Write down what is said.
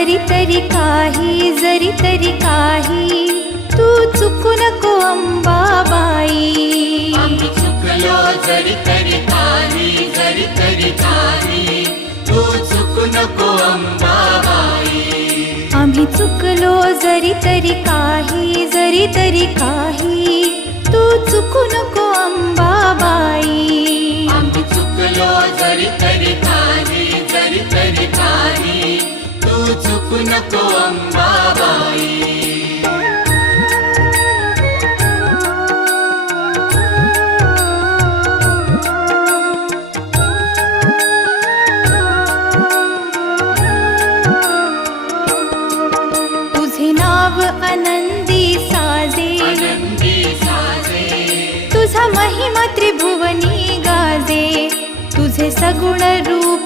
जरी तरी काही तू चुकू नको अंबाबाई. आम्ही चुकलो जरी तरी काही तू चुकू नको अंबाबाई. आम्ही चुकलो जरी तरी काही तू चुकू नको अंबाबाई. आम्ही चुकलो जरी तरी काही तू चुकू नको अंबाबाई. तुझे नाव आनंदी साजे, तुझा महिमा त्रिभुवनी गाजे. तुझे सगुण रूप